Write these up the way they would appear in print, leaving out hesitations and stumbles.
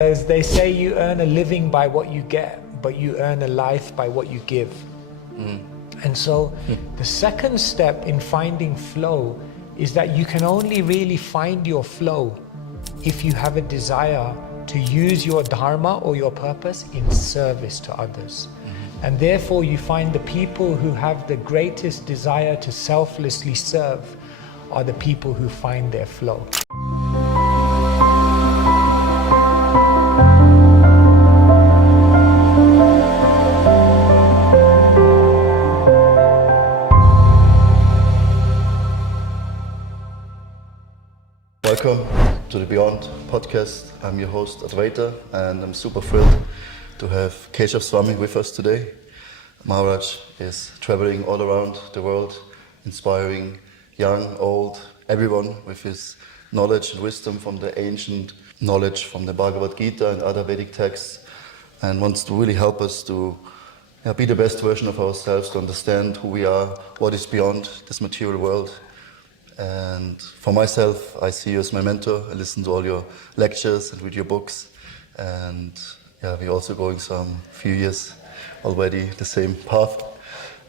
As they say, you earn a living by what you get, but you earn a life by what you give. And so the second step in finding flow is that you can only really find your flow if you have a desire to use your dharma or your purpose in service to others. And therefore you find the people who have the greatest desire to selflessly serve are the people who find their flow. Welcome to the Beyond podcast. I'm your host Advaita, and I'm super thrilled to have Keshava Swami with us today. Maharaj is traveling all around the world, inspiring young, old, everyone with his knowledge and wisdom from the ancient knowledge from the Bhagavad Gita and other Vedic texts, and wants to really help us to be the best version of ourselves, to understand who we are, what is beyond this material world. And for myself, I see you as my mentor. I listen to all your lectures and read your books. And we're also going some few years already the same path.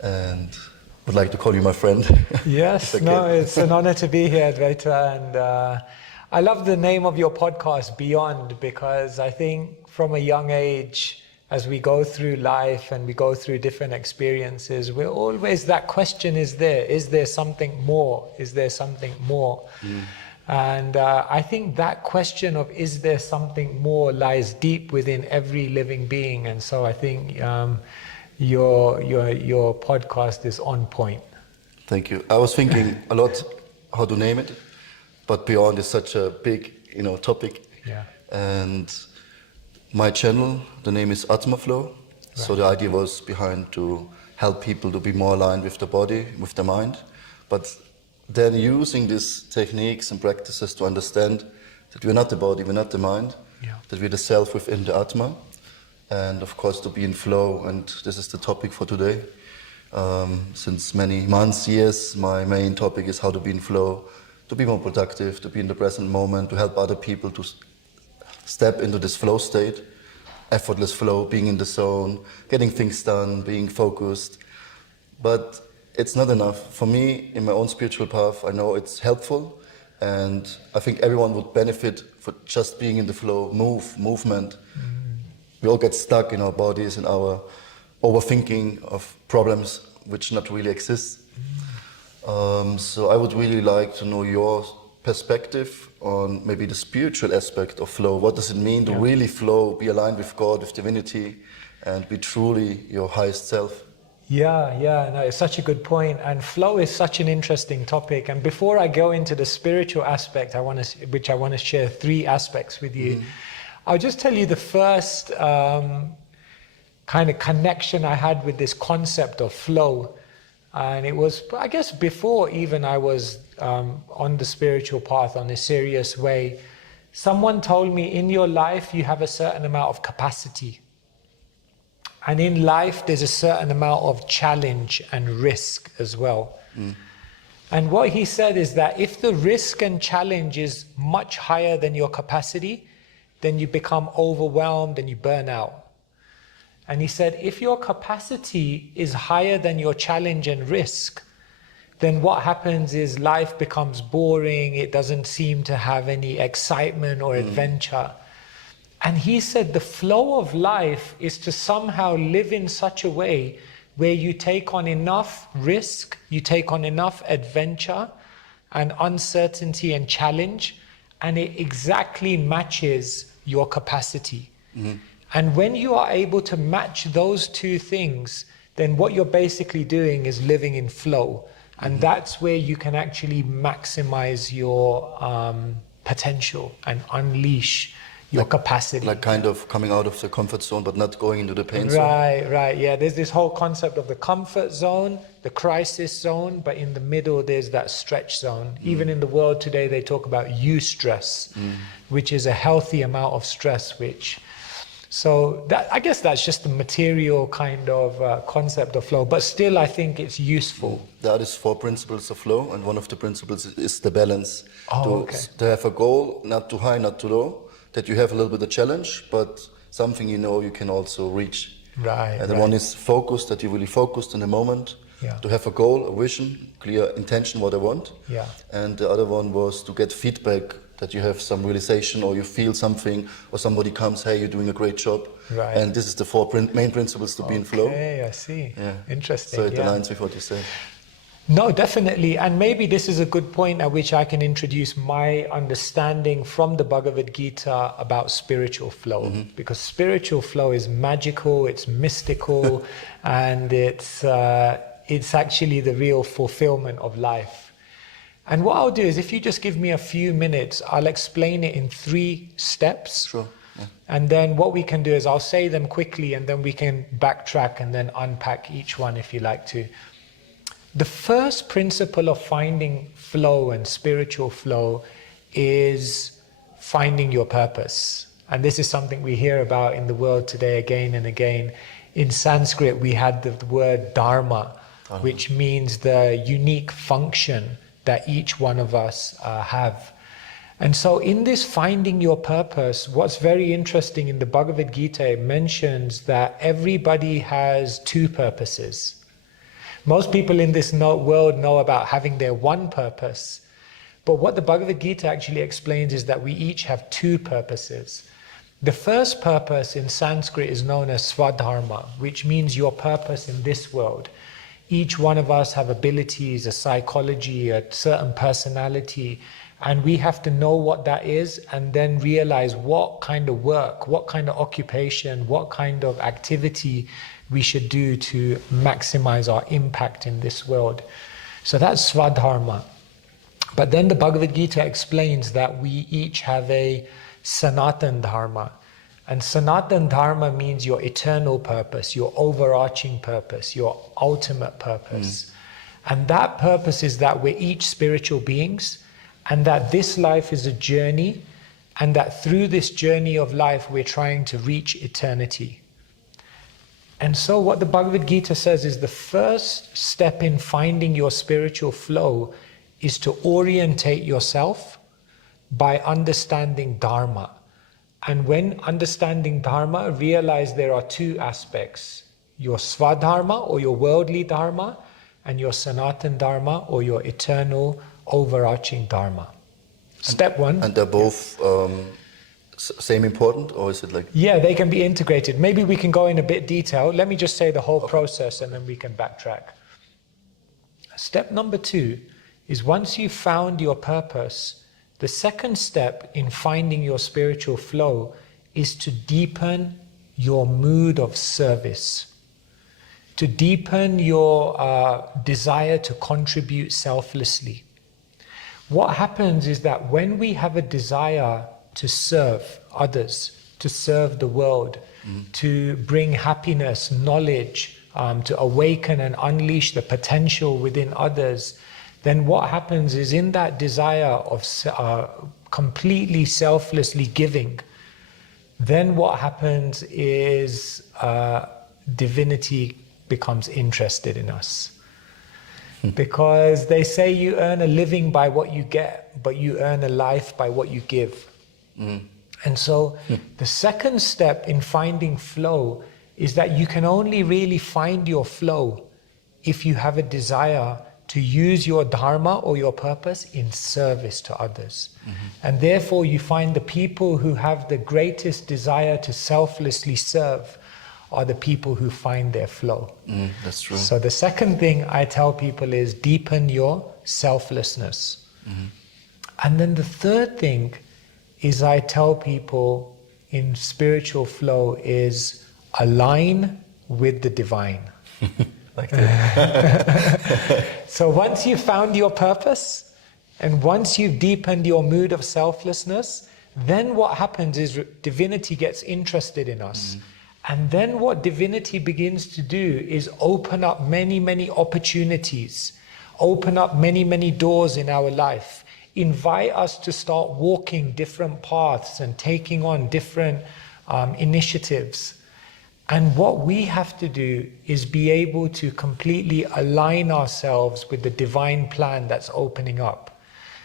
And would like to call you my friend. Yes, it's an honor to be here, Advaita. And I love the name of your podcast, Beyond, because I think from a young age, as we go through life and we go through different experiences, we're always, that question is there something more? Is there something more? And I think that question of is there something more lies deep within every living being. And so I think your podcast is on point. Thank you. I was thinking a lot how to name it, but Beyond is such a big, topic. Yeah. And my channel, the name is Atma Flow. Right. So the idea was behind to help people to be more aligned with the body, with the mind, but then using these techniques and practices to understand that we're not the body, we're not the mind, that we're the self within the Atma, and of course to be in flow. And this is the topic for today. Since many months, years, my main topic is how to be in flow, to be more productive, to be in the present moment, to help other people to step into this flow state, effortless flow, being in the zone, getting things done, being focused. But it's not enough. For me, in my own spiritual path, I know it's helpful, and I think everyone would benefit for just being in the flow, movement. We all get stuck in our bodies and our overthinking of problems which not really exist. So I would really like to know your perspective on maybe the spiritual aspect of flow. What does it mean to really flow, be aligned with God, with divinity, and be truly your highest self? No, it's such a good point. And flow is such an interesting topic. And before I go into the spiritual aspect, which I want to share 3 aspects with you, I'll just tell you the first kind of connection I had with this concept of flow. And it was, I guess, before even I was on the spiritual path, on a serious way. Someone told me, in your life, you have a certain amount of capacity. And in life, there's a certain amount of challenge and risk as well. And what he said is that if the risk and challenge is much higher than your capacity, then you become overwhelmed and you burn out. And he said, if your capacity is higher than your challenge and risk, then what happens is life becomes boring. It doesn't seem to have any excitement or adventure. And he said the flow of life is to somehow live in such a way where you take on enough risk, you take on enough adventure and uncertainty and challenge, and it exactly matches your capacity. And when you are able to match those 2 things, then what you're basically doing is living in flow. And that's where you can actually maximize your potential and unleash your capacity. Like kind of coming out of the comfort zone, but not going into the pain zone. Right. Yeah, there's this whole concept of the comfort zone, the crisis zone, but in the middle there's that stretch zone. Even in the world today, they talk about eustress, which is a healthy amount of stress, so that, I guess that's just the material kind of concept of flow, but still I think it's useful. There is 4 principles of flow, and one of the principles is the balance. To have a goal, not too high, not too low, that you have a little bit of challenge, but something you know you can also reach. Right. And the one is focus, that you're really focused in the moment, to have a goal, a vision, clear intention what I want. Yeah. And the other one was to get feedback, that you have some realization or you feel something, or somebody comes, hey, you're doing a great job. Right. And this is the four main principles to be in flow. Okay, I see. Yeah. Interesting. So it aligns with what you said. No, definitely. And maybe this is a good point at which I can introduce my understanding from the Bhagavad Gita about spiritual flow. Because spiritual flow is magical, it's mystical, and it's actually the real fulfillment of life. And what I'll do is, if you just give me a few minutes, I'll explain it in 3 steps. Sure. Yeah. And then what we can do is I'll say them quickly, and then we can backtrack and then unpack each one if you like to. The first principle of finding flow and spiritual flow is finding your purpose. And this is something we hear about in the world today again and again. In Sanskrit, we had the word dharma, which means the unique function that each one of us have. And so in this finding your purpose, what's very interesting in the Bhagavad Gita, it mentions that everybody has 2 purposes. Most people in this world know about having their one purpose. But what the Bhagavad Gita actually explains is that we each have 2 purposes. The first purpose in Sanskrit is known as Swadharma, which means your purpose in this world. Each one of us have abilities, a psychology, a certain personality, and we have to know what that is and then realize what kind of work, what kind of occupation, what kind of activity we should do to maximize our impact in this world. So that's Swadharma. But then the Bhagavad Gita explains that we each have a Sanatan Dharma. And Sanatan Dharma means your eternal purpose, your overarching purpose, your ultimate purpose. And that purpose is that we're each spiritual beings, and that this life is a journey, and that through this journey of life we're trying to reach eternity. And so what the Bhagavad Gita says is the first step in finding your spiritual flow is to orientate yourself by understanding Dharma. And when understanding Dharma, realize there are 2 aspects: your Swadharma or your worldly Dharma, and your Sanatan Dharma or your eternal overarching Dharma. Step 1. And they're both same important, or is it like? Yeah, they can be integrated. Maybe we can go in a bit detail. Let me just say the whole process and then we can backtrack. Step number 2 is, once you've found your purpose, the second step in finding your spiritual flow is to deepen your mood of service, to deepen your desire to contribute selflessly. What happens is that when we have a desire to serve others, to serve the world, to bring happiness, knowledge, to awaken and unleash the potential within others, then what happens is, in that desire of completely selflessly giving, then what happens is divinity becomes interested in us. Because they say you earn a living by what you get, but you earn a life by what you give. And so the second step in finding flow is that you can only really find your flow if you have a desire to use your dharma or your purpose in service to others. And therefore you find the people who have the greatest desire to selflessly serve are the people who find their flow. That's true. So the second thing I tell people is deepen your selflessness. And then the third thing is I tell people in spiritual flow is align with the divine. Like that. So once you've found your purpose and once you've deepened your mood of selflessness, then what happens is divinity gets interested in us. And then what divinity begins to do is open up many, many opportunities, open up many, many doors in our life, invite us to start walking different paths and taking on different initiatives. And what we have to do is be able to completely align ourselves with the divine plan that's opening up.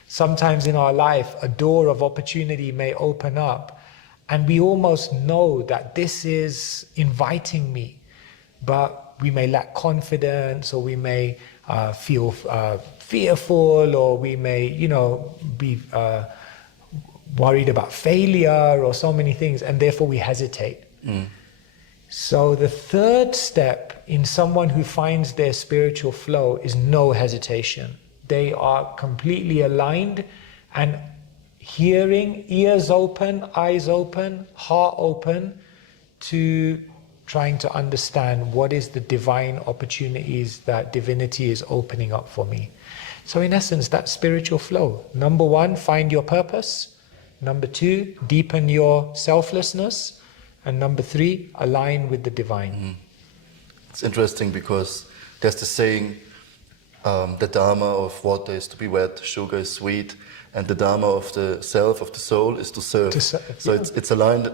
Sometimes in our life, a door of opportunity may open up, And we almost know that this is inviting me, but we may lack confidence, or we may feel fearful, or we may, be worried about failure, or so many things, and therefore we hesitate. So the third step in someone who finds their spiritual flow is no hesitation. They are completely aligned and hearing, ears open, eyes open, heart open, to trying to understand what is the divine opportunities that divinity is opening up for me. So in essence, that's spiritual flow. Number one, find your purpose. Number two, deepen your selflessness. And number three, align with the divine. It's interesting because there's the saying, the dharma of water is to be wet, sugar is sweet, and the dharma of the self, of the soul, is to serve. So it's aligned,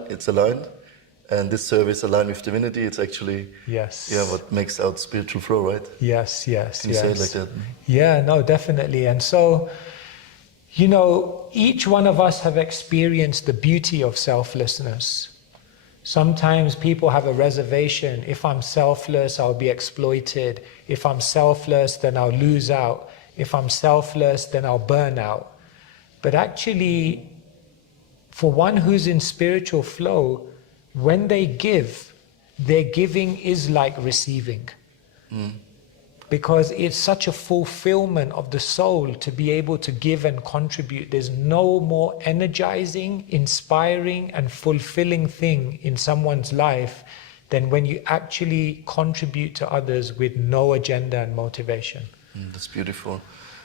and this service aligned with divinity. It's actually what makes out spiritual flow, right? Yes. Can you say it like that? Yeah, no, definitely. And so, each one of us have experienced the beauty of selflessness. Sometimes people have a reservation. If I'm selfless, I'll be exploited. If I'm selfless, then I'll lose out. If I'm selfless, then I'll burn out. But actually, for one who's in spiritual flow, when they give, their giving is like receiving. Because it's such a fulfillment of the soul to be able to give and contribute. There's no more energizing, inspiring, and fulfilling thing in someone's life than when you actually contribute to others with no agenda and motivation. That's beautiful.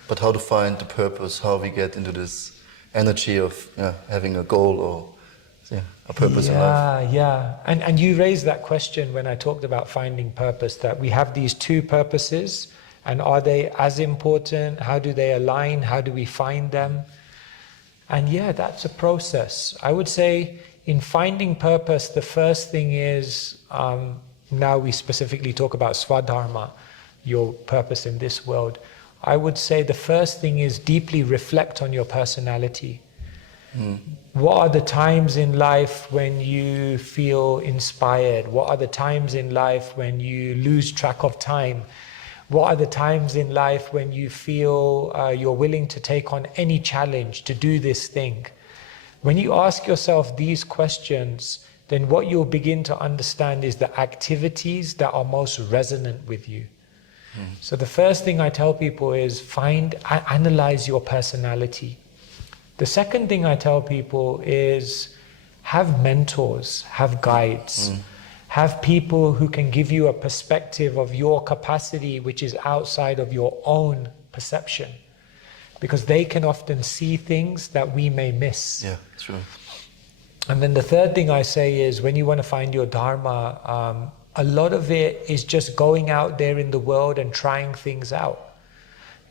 But how to find the purpose, how we get into this energy of having a goal or a purpose in life? Yeah. And you raised that question when I talked about finding purpose, that we have these two purposes, and are they as important? How do they align? How do we find them? And that's a process. I would say in finding purpose, the first thing is, now we specifically talk about swadharma, your purpose in this world. I would say the first thing is deeply reflect on your personality. What are the times in life when you feel inspired? What are the times in life when you lose track of time? What are the times in life when you feel you're willing to take on any challenge to do this thing? When you ask yourself these questions, then what you'll begin to understand is the activities that are most resonant with you. So the first thing I tell people is analyze your personality. The second thing I tell people is have mentors, have guides, have people who can give you a perspective of your capacity which is outside of your own perception, because they can often see things that we may miss. Yeah, true. And then the third thing I say is, when you want to find your dharma, a lot of it is just going out there in the world and trying things out.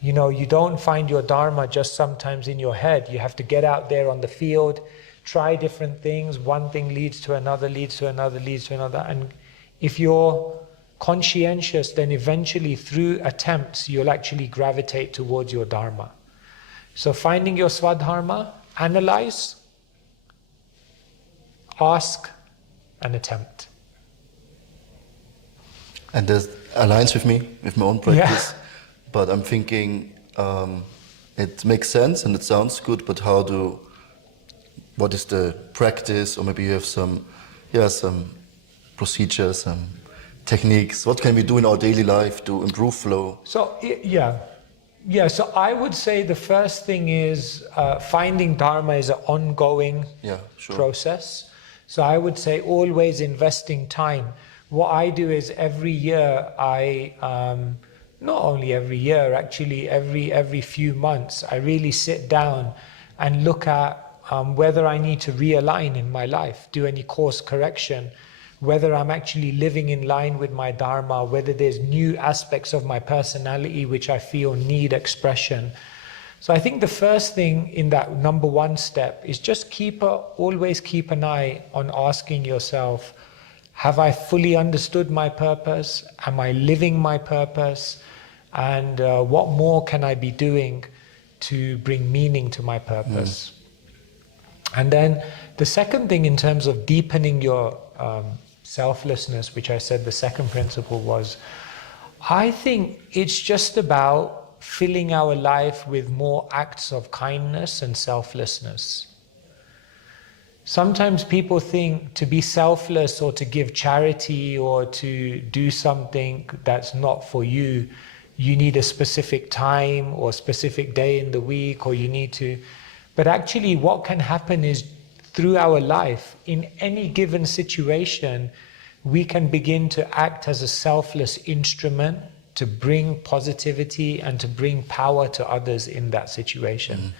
You don't find your dharma just sometimes in your head. You have to get out there on the field, try different things. One thing leads to another, leads to another, leads to another. And if you're conscientious, then eventually through attempts, you'll actually gravitate towards your dharma. So finding your swadharma, analyze, ask, and attempt. And this aligns with me, with my own practice. Yeah. But I'm thinking it makes sense and it sounds good, but what is the practice, or maybe you have some procedures, some techniques. What can we do in our daily life to improve flow? So so I would say the first thing is finding dharma is an ongoing process. So I would say always investing time. What I do is every year not only every year, actually every few months, I really sit down and look at whether I need to realign in my life, do any course correction, whether I'm actually living in line with my dharma, whether there's new aspects of my personality which I feel need expression. So I think the first thing in that number one step is just always keep an eye on asking yourself, have I fully understood my purpose? Am I living my purpose? And what more can I be doing to bring meaning to my purpose? And then the second thing in terms of deepening your selflessness, which I said the second principle was, I think it's just about filling our life with more acts of kindness and selflessness. Sometimes people think to be selfless or to give charity or to do something that's not for you, you need a specific time or specific day in the week, or you need to. But actually what can happen is through our life, in any given situation, we can begin to act as a selfless instrument to bring positivity and to bring power to others in that situation.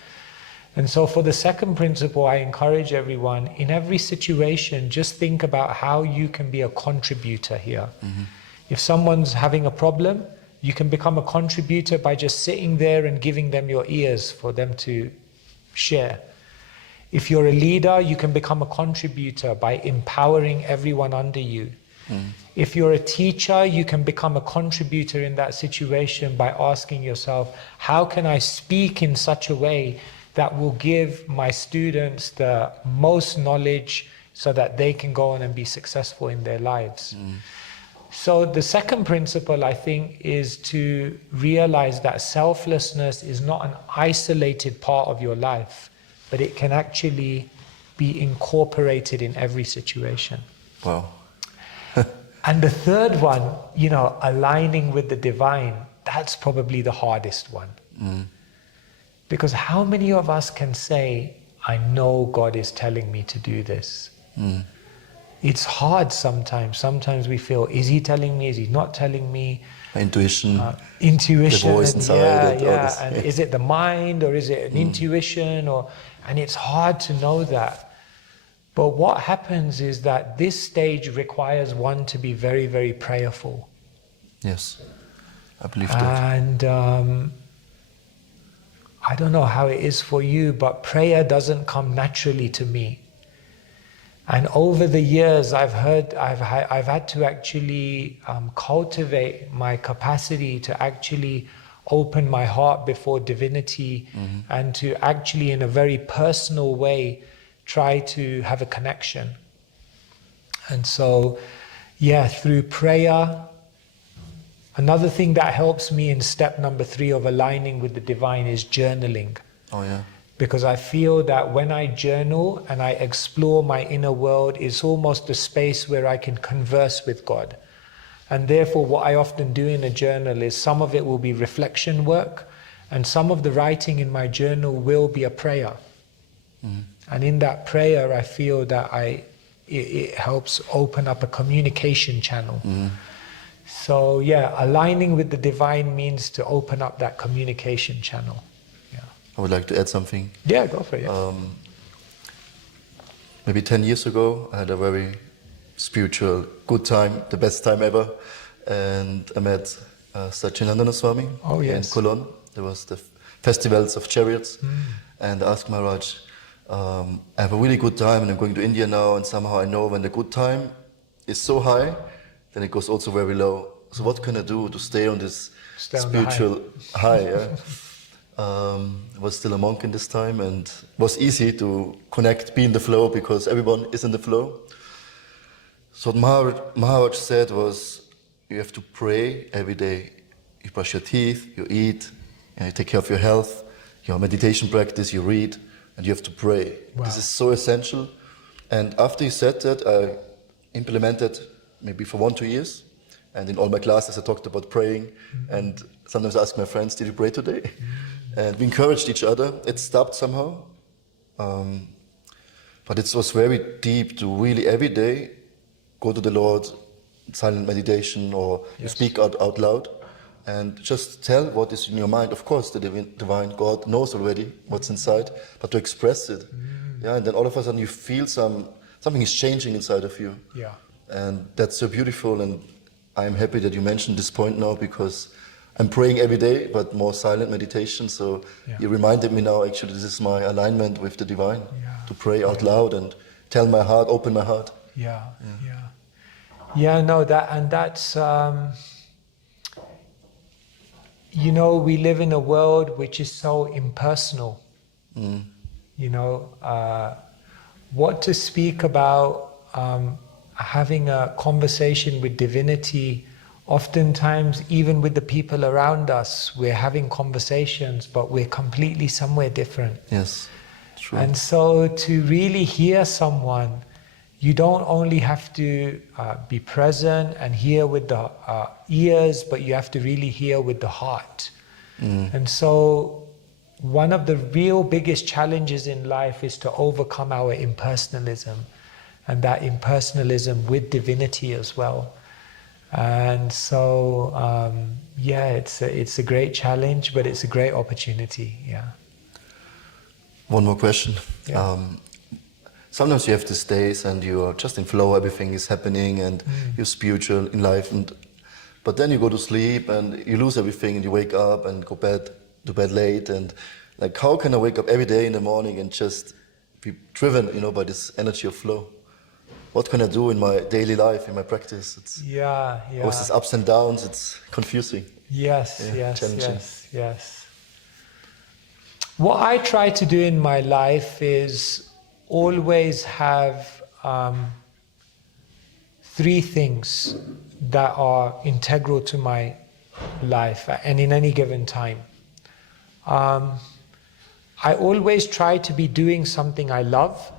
And so for the second principle, I encourage everyone, in every situation, just think about how you can be a contributor here. If someone's having a problem, you can become a contributor by just sitting there and giving them your ears for them to share. If you're a leader, you can become a contributor by empowering everyone under you. If you're a teacher, you can become a contributor in that situation by asking yourself, how can I speak in such a way that will give my students the most knowledge so that they can go on and be successful in their lives? So the second principle, I think, is to realize that selflessness is not an isolated part of your life, but it can actually be incorporated in every situation. Wow. And the third one, aligning with the divine, that's probably the hardest one. Because how many of us can say, I know God is telling me to do this? It's hard sometimes. Sometimes we feel, is he telling me? Is he not telling me? Intuition. Intuition. The voice inside. And is it the mind or is it an intuition? And it's hard to know that. But what happens is that this stage requires one to be very, very prayerful. Yes, I believe that. And I don't know how it is for you, but prayer doesn't come naturally to me. And over the years, I've had to actually cultivate my capacity to actually open my heart before divinity and to actually, in a very personal way, try to have a connection. And so, through prayer. Another thing that helps me in step number 3 of aligning with the divine is journaling. Oh yeah. Because I feel that when I journal and I explore my inner world, it's almost a space where I can converse with God. And therefore, what I often do in a journal is some of it will be reflection work, and some of the writing in my journal will be a prayer. And in that prayer, I feel that it helps open up a communication channel. So aligning with the divine means to open up that communication channel. I would like to add something. Yeah, go for it. Maybe 10 years ago, I had a very spiritual, good time, the best time ever. And I met Keshava Swami in Cologne. There was the festivals of chariots. And I asked Maharaj, I have a really good time and I'm going to India now, and somehow I know when the good time is so high, then it goes also very low. So what can I do to stay on this spiritual high? I was still a monk in this time, and it was easy to connect, be in the flow, because everyone is in the flow. So what Maharaj said was, you have to pray every day. You brush your teeth, you eat, and you take care of your health, your meditation practice, you read, and you have to pray. Wow. This is so essential. And after he said that, I implemented maybe for 1-2 years. And in all my classes, I talked about praying. And sometimes I ask my friends, did you pray today? And we encouraged each other. It stopped somehow. But it was very deep to really every day go to the Lord, silent meditation, or you speak out loud. And just tell what is in your mind. Of course, the divine God knows already what's inside, but to express it. And then all of a sudden you feel something is changing inside of you. And that's so beautiful, and I'm happy that you mentioned this point now, because I'm praying every day, but more silent meditation. So you reminded me now, actually, this is my alignment with the divine, to pray out loud and tell my heart, open my heart. That's we live in a world which is so impersonal. what to speak about having a conversation with divinity. Oftentimes, even with the people around us, we're having conversations, but we're completely somewhere different. Yes, true. And so to really hear someone, you don't only have to be present and hear with the ears, but you have to really hear with the heart. And so one of the real biggest challenges in life is to overcome our impersonalism, and that impersonalism with divinity as well. And so, it's a great challenge, but it's a great opportunity. Yeah. One more question. Yeah. Sometimes you have these days and you are just in flow, everything is happening and you're spiritual in life, but then you go to sleep and you lose everything and you wake up and go to bed late, and like, how can I wake up every day in the morning and just be driven, by this energy of flow? What can I do in my daily life, in my practice? It's always these ups and downs, it's confusing. Yes. Challenging. Yes. What I try to do in my life is always have 3 things that are integral to my life and in any given time. I always try to be doing something I love.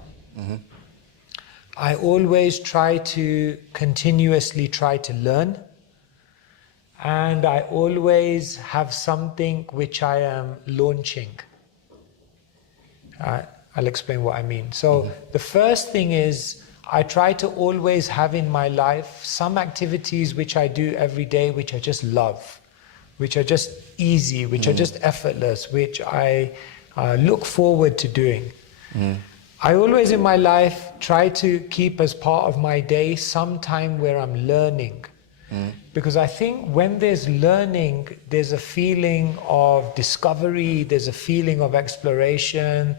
I always try to continuously try to learn. And I always have something which I am launching. I'll explain what I mean. So the first thing is, I try to always have in my life some activities which I do every day which I just love, which are just easy, which are just effortless, which I look forward to doing. I always in my life try to keep as part of my day some time where I'm learning. Because I think when there's learning, there's a feeling of discovery, there's a feeling of exploration,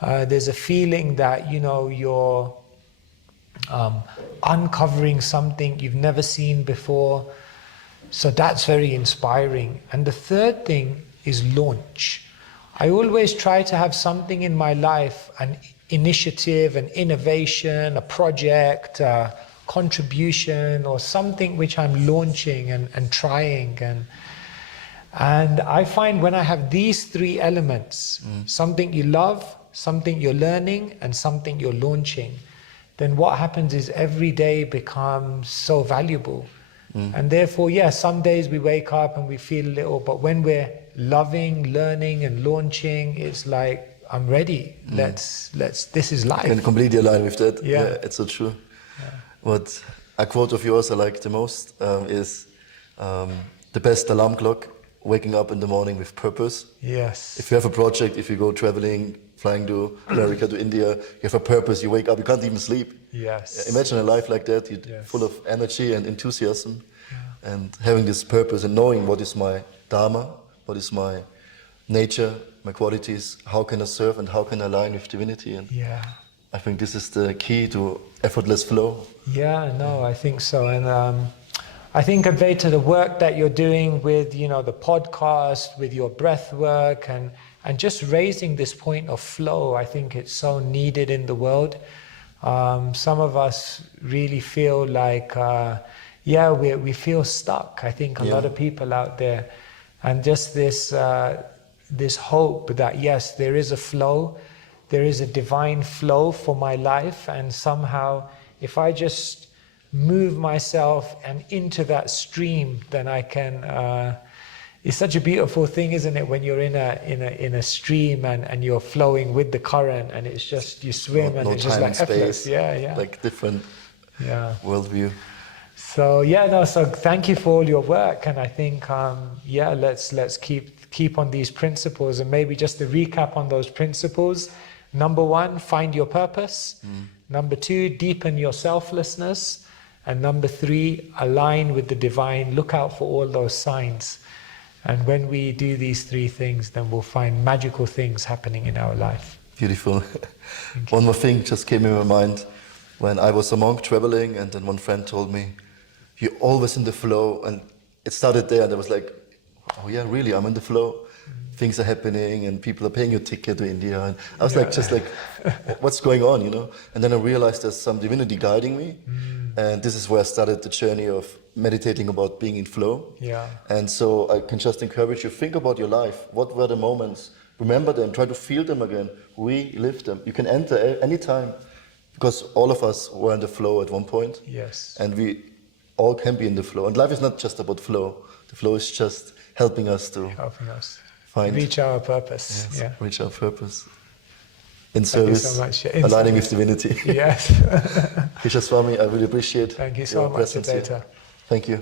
there's a feeling that, you're uncovering something you've never seen before. So that's very inspiring. And the third thing is launch. I always try to have something in my life, an initiative, an innovation, a project, a contribution, or something which I'm launching and trying. And I find when I have these 3 elements, something you love, something you're learning, and something you're launching, then what happens is every day becomes so valuable. And therefore, some days we wake up and we feel a little, but when we're loving, learning, and launching, it's like, I'm ready. Let's. This is life. I can completely align with that. Yeah. It's so true. What a quote of yours I like the most is the best alarm clock, waking up in the morning with purpose. Yes. If you have a project, if you go traveling, flying to America, to India, you have a purpose, you wake up, you can't even sleep. Yes. Imagine a life like that, you're full of energy and enthusiasm, and having this purpose and knowing what is my dharma, what is my nature, my qualities, how can I serve and how can I align with divinity. And I think this is the key to effortless flow. I think so. And I think, Advaita, the work that you're doing with, the podcast, with your breath work, and just raising this point of flow, I think it's so needed in the world. Some of us really feel like, we feel stuck. I think a lot of people out there, and just this hope that yes, there is a flow, there is a divine flow for my life, and somehow if I just move myself and into that stream, then I can. It's such a beautiful thing, isn't it, when you're in a stream and you're flowing with the current, and it's just you swim and it's just like effortless. Like different worldview. So so thank you for all your work, and I think let's keep on these principles, and maybe just to recap on those principles. Number 1, find your purpose. Number 2, deepen your selflessness. And number 3, align with the divine. Look out for all those signs. And when we do these 3 things, then we'll find magical things happening in our life. Beautiful. One more thing just came in my mind. When I was a monk traveling, and then one friend told me, you're always in the flow. And it started there, and I was like, oh yeah, really, I'm in the flow. things are happening and people are paying your ticket to India. And I was Yeah. like, just like, what's going on, you know? And then I realized there's some divinity guiding me. And this is where I started the journey of meditating about being in flow. Yeah. And so I can just encourage you, think about your life. What were the moments? Remember them, try to feel them again, relive them. You can enter any time, because all of us were in the flow at one point. Yes. And we all can be in the flow. And life is not just about flow. The flow is just helping us to reach our purpose. Yes, Yeah. reach our purpose. In Thank you service, so much. aligning with divinity. Yes. Keshava Swami, I really appreciate Thank you so your much, presence here. Advaita. Thank you.